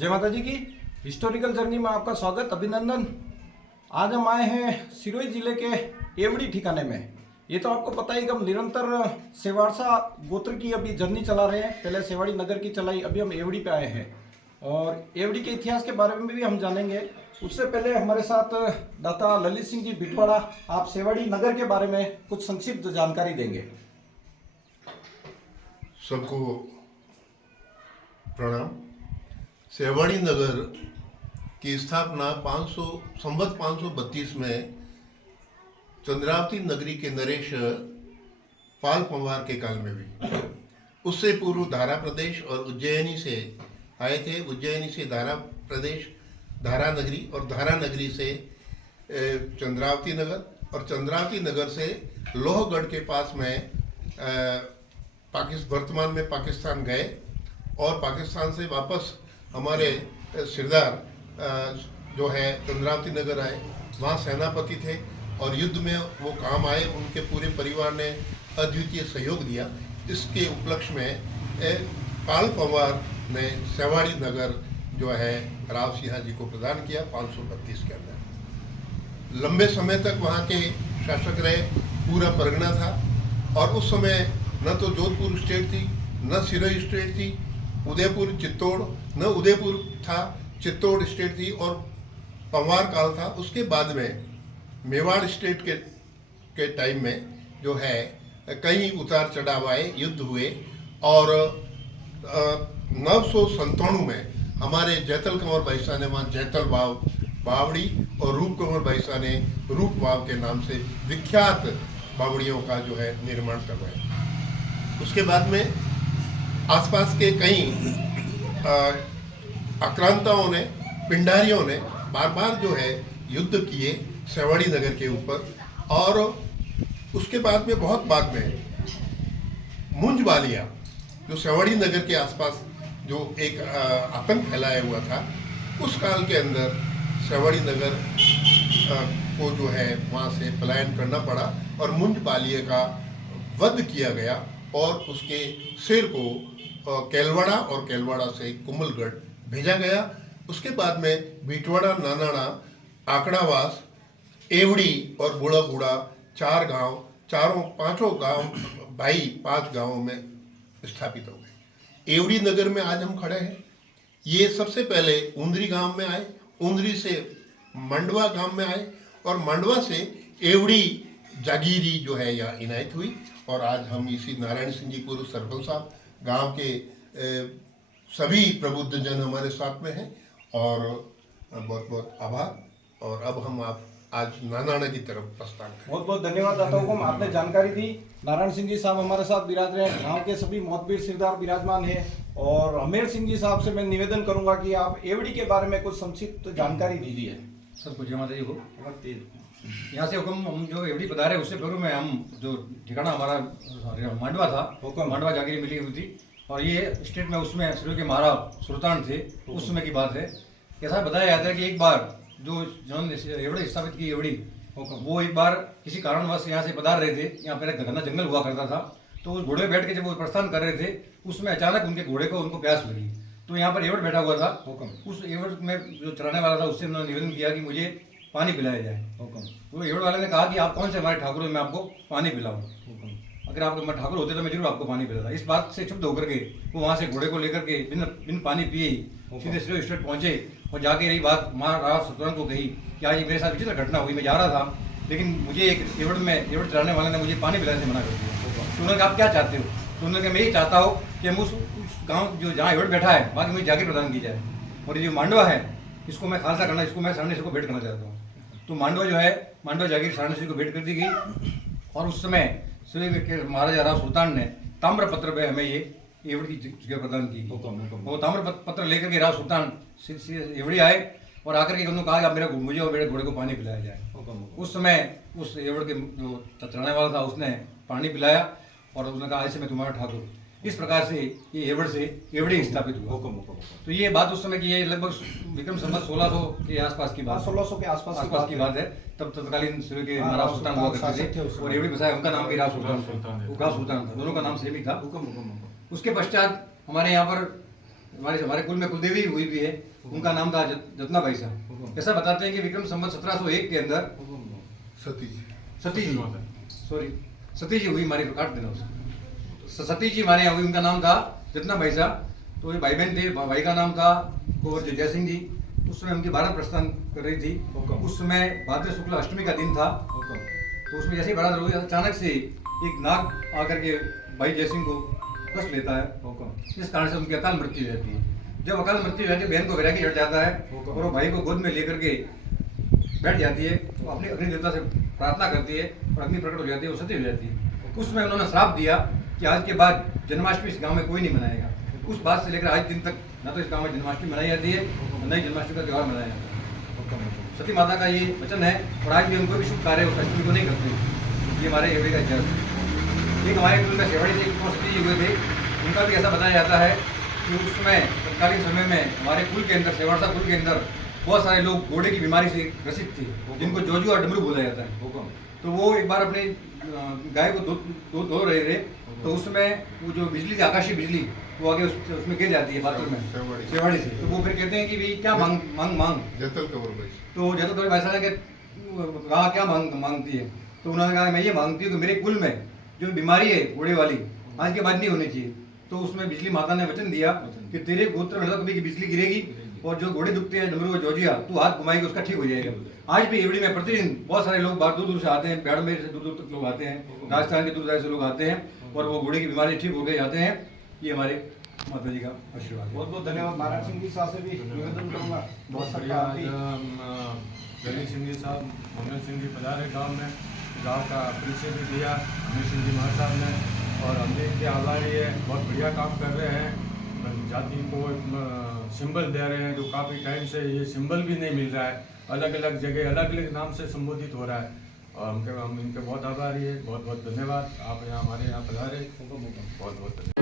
जय माता जी की हिस्टोरिकल जर्नी में आपका स्वागत, अभिनंदन। आज हम आए हैं सिरोही जिले के एवड़ी ठिकाने में। ये तो आपको पता ही कि हम निरंतर सेवाड़सा गोत्र की अभी जर्नी चला रहे हैं। पहले सेवाड़ी नगर की चलाई, अभी हम एवड़ी पे आए हैं और एवड़ी के इतिहास के बारे में भी हम जानेंगे। उससे पहले हमारे साथ दाता ललित सिंह जी बिटवाड़ा, आप सेवाड़ी नगर के बारे में कुछ संक्षिप्त जानकारी देंगे। सबको प्रणाम। सेवाड़ी नगर की स्थापना 532 में चंद्रावती नगरी के नरेश पाल पंवार के काल में हुई। उससे पूर्व धारा प्रदेश और उज्जैनी से आए थे। उज्जैनी से धारा प्रदेश, धारा नगरी और धारा नगरी से चंद्रावती नगर और चंद्रावती नगर से लोहगढ़ के पास में वर्तमान में पाकिस्तान गए और पाकिस्तान से वापस हमारे सिरदार जो है चंद्रावती नगर आए। वहाँ सेनापति थे और युद्ध में वो काम आए। उनके पूरे परिवार ने अद्वितीय सहयोग दिया। इसके उपलक्ष्य में पाल पंवार ने सेवाड़ी नगर जो है राव सिंह जी को प्रदान किया 532 के अंदर। लंबे समय तक वहाँ के शासक रहे, पूरा परगना था। और उस समय न तो जोधपुर स्टेट थी, न सिरोही स्टेट थी, उदयपुर चित्तौड़ न उदयपुर था, चित्तौड़ स्टेट थी और पंवार काल था। उसके बाद में मेवाड़ स्टेट के टाइम में जो है कई उतार चढ़ाव आए, युद्ध हुए और 997 में हमारे जैतल कंवर बाईसा ने वहाँ जैतल वाव बावड़ी और रूप कंवर बाईसा ने रूप वाव के नाम से विख्यात बावड़ियों का जो है निर्माण करवाया। उसके बाद में आसपास के कई आक्रांताओं ने, पिंडारियों ने बार बार जो है युद्ध किए सेवाड़ी नगर के ऊपर। और उसके बाद में बहुत बाद में मुंज बालिया जो सेवाड़ी नगर के आसपास जो एक आतंक फैलाया हुआ था, उस काल के अंदर सेवाड़ी नगर को जो है वहाँ से पलायन करना पड़ा और मुंज बालिया का वध किया गया और उसके सिर को केलवाड़ा और केलवाड़ा से कुंभलगढ़ भेजा गया। उसके बाद में बिटवाड़ा, नानाड़ा, आकड़ावास, एवड़ी और बूढ़ा बूढ़ा पांचों गांव भाई 5 गांवों में स्थापित हो गए। एवड़ी नगर में आज हम खड़े हैं। ये सबसे पहले उंदरी गांव में आए, उंदरी से मंडवा गांव में आए और मंडवा से एवड़ी जागीरी जो है यहाँ इनायत हुई। और आज हम इसी नारायण सिंह जी पूर्व सरपंच साहब, गांव के सभी प्रबुद्ध जन हमारे साथ में हैं और बहुत बहुत आभार। और अब हम आज नानाणा की तरफ प्रस्थान करें। बहुत बहुत धन्यवाद दाता हुकुम, आपने जानकारी दी। नारायण सिंह जी साहब हमारे साथ विराज रहे हैं, गांव के सभी मोहतबीर सिरदार विराजमान है। और हमेर सिंह जी साहब से मैं निवेदन करूंगा कि आप एवड़ी के बारे में कुछ संक्षिप्त जानकारी दीजिए। सबको जय माता जी हो। यहाँ से हुक्म हम जो एवड़ी पधारे उससे पूर्व में हम जो ठिकाना हमारा मांडवा था, मांडवा जागीरी मिली हुई थी। और ये स्टेट में उसमें सिरोही के महाराज सुल्तान थे, उस समय की बात है। ऐसा बताया जाता है कि एक बार जो जिन्होंने एवड़ी स्थापित की एवड़ी, वो एक बार किसी कारणवश यहाँ से पधार रहे थे। यहाँ पहले घना जंगल हुआ करता था, तो उस घोड़े बैठ के जब वो प्रस्थान कर रहे थे, उसमें अचानक उनके घोड़े को उनको प्यास लगी। तो यहाँ पर एवड़ बैठा हुआ था। उस एवड़ में जो चराने वाला था उससे उन्होंने निवेदन किया कि मुझे पानी पिलाया जाए। तो एवड़ वाले ने कहा कि आप कौन से हमारे ठाकुर, मैं आपको पानी पिलाऊं। अगर आप ठाकुर होते तो मैं जरूर आपको पानी पिलाता। इस बात से क्षुब्ध होकर के वो वहाँ से घोड़े को लेकर के बिन पानी पिए सीधे सिरोही स्टेट पहुंचे और जाके रही बात महाराज सुल्तान को कही कि आज मेरे साथ विचित्र घटना हुई। मैं जा रहा था लेकिन मुझे एक एवड़ चलाने वाले ने मुझे पानी पिलाने से मना कर दिया। तो उन्होंने कहा आप क्या चाहते हो? तो उन्होंने कहा मैं ये चाहता हूँ कि हम उस गाँव जो जहाँ एवड़ बैठा है वहाँ की मुझे जागीर प्रदान की जाए। और ये जो मांडवा है इसको मैं खालसा करना, इसको मैं सारणी को भेंट करना चाहता हूँ। तो मांडवा जो है, मांडवा जागीर सारणी को भेंट कर दी गई। और उस समय सिरोही महाराजा राव सुल्तान ने ताम्र पत्र पे हमें ये एवड़ की जगह प्रदान की। वो ताम्र पत्र लेकर के राव सुल्तान एवड़ी आए और आकर के उन्होंने कहा कि मुझे और मेरे घोड़े को पानी पिलाया जाए। उस समय उस एवड़ के जो चराने वाला था उसने पानी पिलाया और उसने कहा ऐसे मैं तुम्हारा ठाकुर। इस प्रकार से ये एवड़ से एवड़ी स्थापित हुआ। तो ये बात उस समय की है, लगभग विक्रम संवत 1600 के आसपास की बात, 1600 के आसपास की बात है। तब तत्कालीन सिरोही के महाराज सुल्तान हुआ करते थे और एवड़ी बसाए उनका नाम भी राव सुल्तान था। दोनों का नाम सेम ही था। उसके पश्चात हमारे यहाँ पर हमारे हमारे कुल में कुलदेवी हुई भी है, उनका नाम था जतना भाई साहब। ऐसा बताते हैं कि विक्रम संवत 1701 के अंदर सती जी सती जी, सॉरी सती जी हुई, हमारी काट देना उसको, सती जी हमारे यहाँ हुई, उनका नाम था जतना भाई साहब। तो ये भाई बहन थे, भाई का नाम था कुंवर जय सिंह जी। उस समय उनकी भारत प्रस्थान कर रही थी, उस समय भाद्र शुक्ल अष्टमी का दिन था। तो उसमें जैसे ही बारात हुई, अचानक से एक नाग आकर के भाई जय सिंह को कष्ट लेता है, इस कारण से उनकी अकाल मृत्यु हो जाती है। जब अकाल मृत्यु हो जाती है, बहन को वैरागी चढ़ जाता है और वो भाई को गोद में लेकर के बैठ जाती है, वो अपने अग्नि देवता से प्रार्थना करती है और अग्नि प्रकट हो जाती है, वो सती हो जाती है। उसमें उन्होंने श्राप दिया कि आज के बाद जन्माष्टमी इस गांव में कोई नहीं मनाएगा। उस बात से लेकर आज दिन तक ना तो इस गांव में जन्माष्टमी मनाई जाती है, न ही जन्माष्टमी का त्यौहार मनाया जाता है। सती माता का ये वचन है और आज भी हम कोई भी शुभ कार्य उस अष्टमी को नहीं करते। ये हमारे एवरी का इतिहास है। एक हमारे कुल में सेवाड़ी से एक सती जी हुए थे, उनका भी ऐसा बताया जाता है कि उस समय तत्कालीन समय में हमारे कुल के अंदर, सेवाड़सा कुल के अंदर बहुत सारे लोग घोड़े की बीमारी से ग्रसित थे, जिनको जोजू और डमरू बोला जाता है। तो वो एक बार अपनी गाय को धो रहे थे, तो उसमें वो जो बिजली थी, आकाशीय बिजली, वो आगे उसमें गिर जाती है बाथरूम में सेवाड़ी से। तो वो फिर कहते हैं कि भाई क्या मांग जतल कंवर भाई। तो जतल कंवर भाई साहब ने कहा क्या मांगती है, तो उन्होंने कहा मैं ये मांगती हूँ कि मेरे कुल में जो बीमारी है घोड़े वाली, आज के बाद नहीं होनी चाहिए। तो उसमें बिजली माता ने वचन दिया कि तेरे गोत्र में कभी की बिजली गिरेगी और जो घोड़े दुखते हैं डमरू और जोजिया, तू हाथ घुमाएगी उसका ठीक हो जाएगा। आज भी एवड़ी में प्रतिदिन बहुत सारे लोग बाहर दूर दूर से आते हैं, बाड़मेर से दूर दूर तक लोग आते हैं, राजस्थान के दूर दराज से लोग आते हैं और वो घोड़े की बीमारी ठीक हो गए जाते हैं। ये हमारे माता जी का आशीर्वाद है। बहुत बहुत धन्यवाद। महाराज सिंह जी साहब से भी निवेदन करूँगा। बहुत बढ़िया। गणेश सिंह जी साहब, मोहम्मद सिंह जी पधारे गांव में, गांव का परिचय भी दिया हमें सिंह जी महाराज साहब ने, और हम भी इनके आभारी है। बहुत बढ़िया काम कर रहे हैं, जाति को सिंबल दे रहे हैं, जो काफ़ी टाइम से ये सिंबल भी नहीं मिल रहा है, अलग अलग जगह अलग अलग नाम से संबोधित हो रहा है। और हम इनके बहुत आभारी है। बहुत बहुत धन्यवाद, आप यहाँ हमारे यहाँ पधारे, बहुत बहुत धन्यवाद।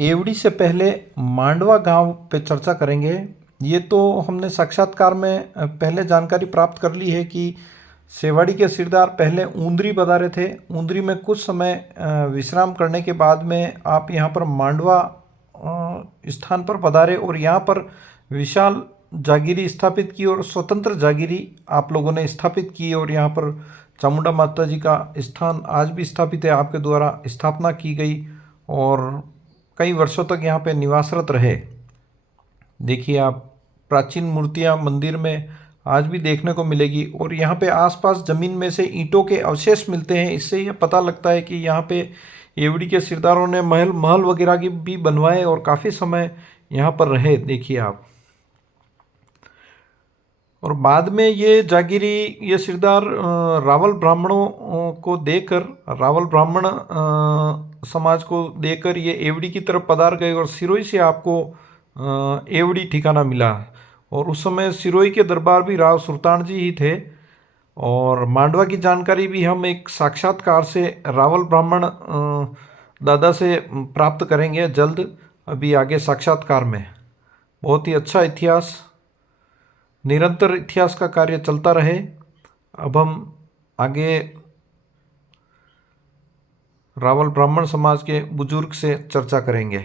एवड़ी से पहले मांडवा गांव पे चर्चा करेंगे। ये तो हमने साक्षात्कार में पहले जानकारी प्राप्त कर ली है कि सेवाड़ी के सिरदार पहले ऊंदरी पधारे थे। ऊंदरी में कुछ समय विश्राम करने के बाद में आप यहाँ पर मांडवा स्थान पर पधारे और यहाँ पर विशाल जागीरी स्थापित की और स्वतंत्र जागीरी आप लोगों ने स्थापित की और यहाँ पर चामुंडा माता जी का स्थान आज भी स्थापित है, आपके द्वारा स्थापना की गई और कई वर्षों तक यहाँ पे निवासरत रहे। देखिए आप प्राचीन मूर्तियाँ मंदिर में आज भी देखने को मिलेगी। और यहाँ पे आसपास ज़मीन में से ईंटों के अवशेष मिलते हैं। इससे ये पता लगता है कि यहाँ पे एवड़ी के सिरदारों ने महल वगैरह की भी बनवाए और काफ़ी समय यहाँ पर रहे। देखिए आप। और बाद में ये जागीरी, ये सिरदार रावल ब्राह्मणों को देकर, रावल ब्राह्मण समाज को देकर ये एवड़ी की तरफ पधार गए और सिरोही से आपको एवड़ी ठिकाना मिला। और उस समय सिरोही के दरबार भी राव सुल्तान जी ही थे। और मांडवा की जानकारी भी हम एक साक्षात्कार से रावल ब्राह्मण दादा से प्राप्त करेंगे जल्द, अभी आगे साक्षात्कार में। बहुत ही अच्छा इतिहास, निरंतर इतिहास का कार्य चलता रहे। अब हम आगे रावल ब्राह्मण समाज के बुजुर्ग से चर्चा करेंगे।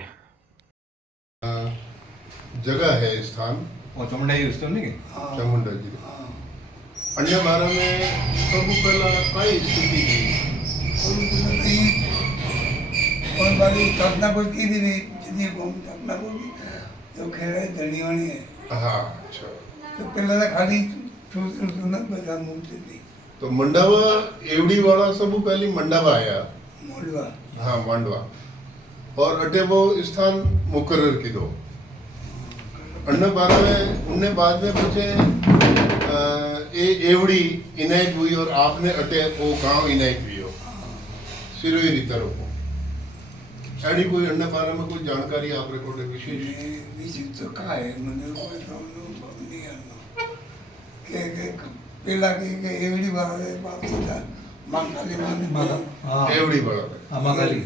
जगह है स्थान और चामुंडा जी उसको नहीं चामुंडा जी अन्य बारे में सब पहला कई स्थिति थी और बारी स्थापना कोई की भी नहीं, जितनी कौम स्थापना कोई जो खेड़े धनियाणी है। हाँ अच्छा। तो पहला तो खाली सुंदर बजा मूर्ति थी। तो मंडावा एवड़ी वाला सब पहली मंडावा आया। मोड़वा। हाँ मांडवा। और अटे वो स्थान मुकर्रर की दो अन्य बारे में उनने बाद में पूछे एवड़ी इनायत हुई और आपने अटे वो गांव इनायत हुई हो सिरोही रितरो को ऐडी कोई अन्य बारे में कोई जानकारी आप रिकॉर्ड विशेष विशेष तो कहा है मंदिर को नहीं करना के पहला के एवड़ी वाला बाप सीधा मांगाली मंदिर एवड़ी वाला हाँ मांगाली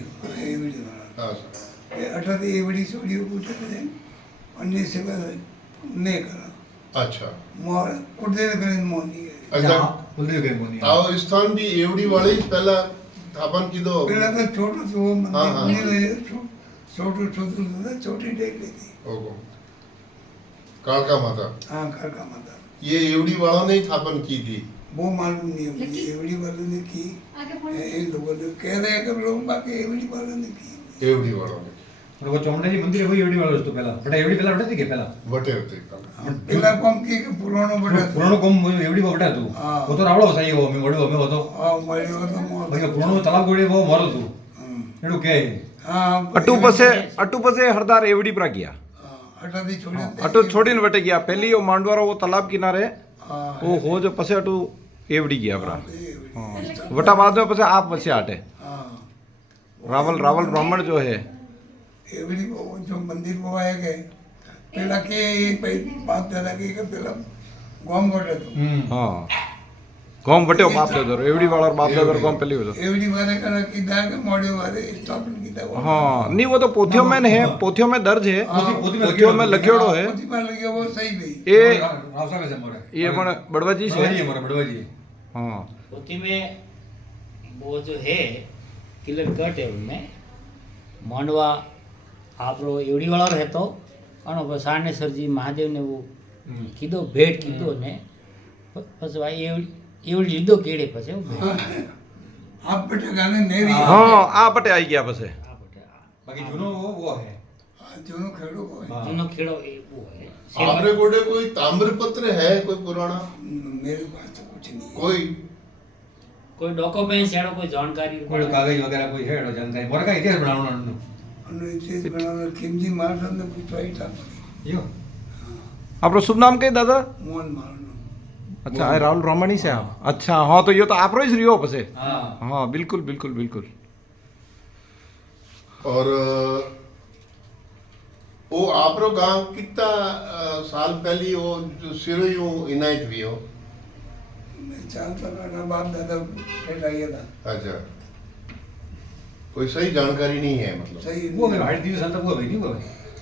एवड़ी वाला हाँ सर अठारह एवड़ी सोडियो पूछे थे अन्य सेवा नहीं करा। अच्छा मोर कुर्दे करें मोनी है। अच्छा कुलदेव के मोनी आओ स्थान भी एवड़ी वाले ही पहला स्थापन की दो पहला तो छोटो तो वो हाँ, मंदिर छोटो छोटी टेक लेती। ओको कालका माता। हाँ कालका माता ये एवड़ी वालों ने ही स्थापन की थी। वो मालूम नहीं है मुझे एवड़ी वालों ने की। इन लोगों ने कह रहे हैं कि लोग बाकी एवड़ी वालों ने की। एवड़ी वालों ने और वो चामुंडा जी मंदिर है वही एवड़ी वाला तो पहला बटा एवड़ी पहला बटा थी के पहला बटे होते पहला कौन की पुरानो बड़ा पुरानो कम एवड़ी को बटा तू हाँ। वो तो रावड़ा बसाई वो मैं बड़ो मैं वो तो हाँ मरी हो तो मोर भाई पुरानो तालाब गोड़े वो मारो तू एडो के हाँ अटू पसे हरदार एवड़ी पर गया। अटा दी छोड़ी अटू छोड़ी ने बटे गया। पहली वो मांडवारा वो तालाब किनारे हाँ वो हो जो पसे अटू एवड़ी गया बरा। एवड़ी वटा बाद में पसे आप पसे आटे हाँ रावल ब्राह्मण जो है एवड़ी वो जो मंदिर को आए गए पहला के एक बात दादा की कि पहला गोम गोटे तो हाँ कौम बटे बाप दादर एवड़ी वाला और बाप दादर कौम पहली हो जो एवड़ी वाले का कीधा के मोड़े वाले स्थापन कीधा वो हाँ नहीं वो तो पोथियों में है, पोथियों में दर्ज है, पोथियों में लखेड़ो है। पोथी में लगे वो सही भाई ये रावसा के से मोरे ये मन बड़वा जी से ये मोरे बड़वा जी हाँ पोथी में वो जो है क्लियर कट है उनमें मांडवा आप रो एवड़ी वाला रहतो अनो सारणेश्वर जी महादेव ने वो कीधो भेट कीधो ने बस भाई एवड़ी लीधो केड़े पसे आप बेटे गाने नेरी हाँ आ बटे आई गया बस है। बाकी जुनो वो है दोनों खेड़ो को है। दोनों खेड़ो वो है आपरे गोडे कोई ताम्रपत्र है कोई पुराना मेरे पास तो कुछ नहीं है। कोई डॉक्यूमेंट्स एड़ो कोई जानकारी कोई कागज वगैरह कोई है जानकारी मोरे का इतिहास बनावनो उन्होंने इसे बनाना खिमजी महाराज ने पूछवाई था यो आपरो शुभ नाम के दादा? मोहन महाराज अच्छा है राहुल ब्राह्मणी से आप। अच्छा हाँ तो ये तो आप रोज रियो पसे हां हाँ बिल्कुल बिल्कुल बिल्कुल। और वो आपरो गांव कितना साल पहले वो जो सिरोही इनायत हुई हो? मैं चाल पर बाप दादा ठहराया था। अच्छा कोई सही जानकारी नहीं है मतलब सही वो मैं 3.5 साल तक हुआ भाई नहीं हुआ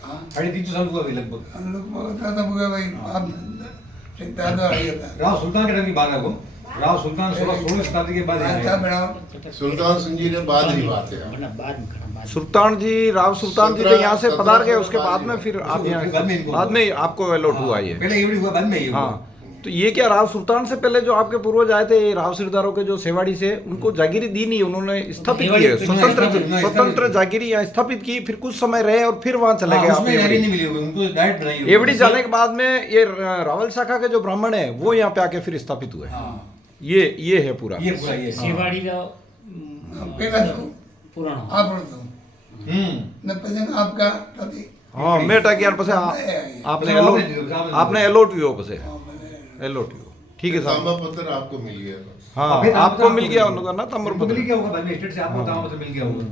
हाँ 3.5 साल हुआ भाई लगभग हम लोग बताता था भाई बाप दादा आया था। राव सुल्तान के टाइम की बात है वो राव सुल्तान 16वीं शताब्दी के बाद अच्छा है बड़ा सुल्तान सिंह जी ने बाद की बात है। वरना बाद में खड़ा बाद सुल्तान जी राव सुल्तान जी तो यहाँ से पधार गए, उसके बाद में फिर आप यहाँ बाद में आपको अलॉट हुआ ये। पहले एवड़ी हुआ बाद में ही हुआ। हाँ तो ये क्या राव सुल्तान से पहले जो आपके पूर्वज आए थे राव सिरदारों के जो सेवाड़ी से, उनको जागीरी दी नहीं, उन्होंने स्थापित की है, स्वतंत्र जागीरी यहाँ स्थापित की, फिर कुछ समय रहे और फिर वहां चले गए। उसमें जागीर नहीं मिली, उनको डायरेक्ट बनाई। एवड़ी जाने के बाद में ये रावल शाखा के जो ब्राह्मण है वो यहाँ पे आके फिर स्थापित हुए। ये है पूरा, ये पूरा ये સેવાડી નો પેલા શું પુરાણો આપણું હતું ને પછી આપકા તથી हाँ मेटा की यार पसे आपने एलोटियो पसे एलोटियो, ठीक है साहब। तांबा पत्थर आपको मिल गया। हाँ आपको मिल गया उनका ना तमर मिल पत्र, गया होगा बाद में स्टेट से आपको दाम से मिल गया होगा।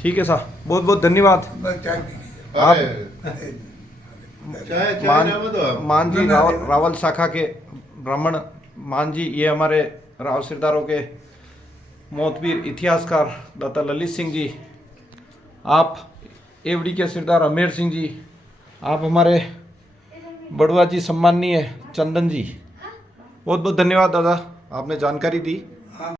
ठीक है साहब, बहुत बहुत धन्यवाद। બસ ચાલતી अरे चाय चाय ना दो आप। मान जी रावल शाखा के ब्राह्मण मान जी, ये हमारे राव सिरदारों के मोतवीर इतिहासकार दाता ललित सिंह जी, आप एवड़ी के सिरदार अमेर सिंह जी, आप हमारे बड़ुआ जी सम्माननीय चंदन जी, बहुत बहुत धन्यवाद दादा, आपने जानकारी दी।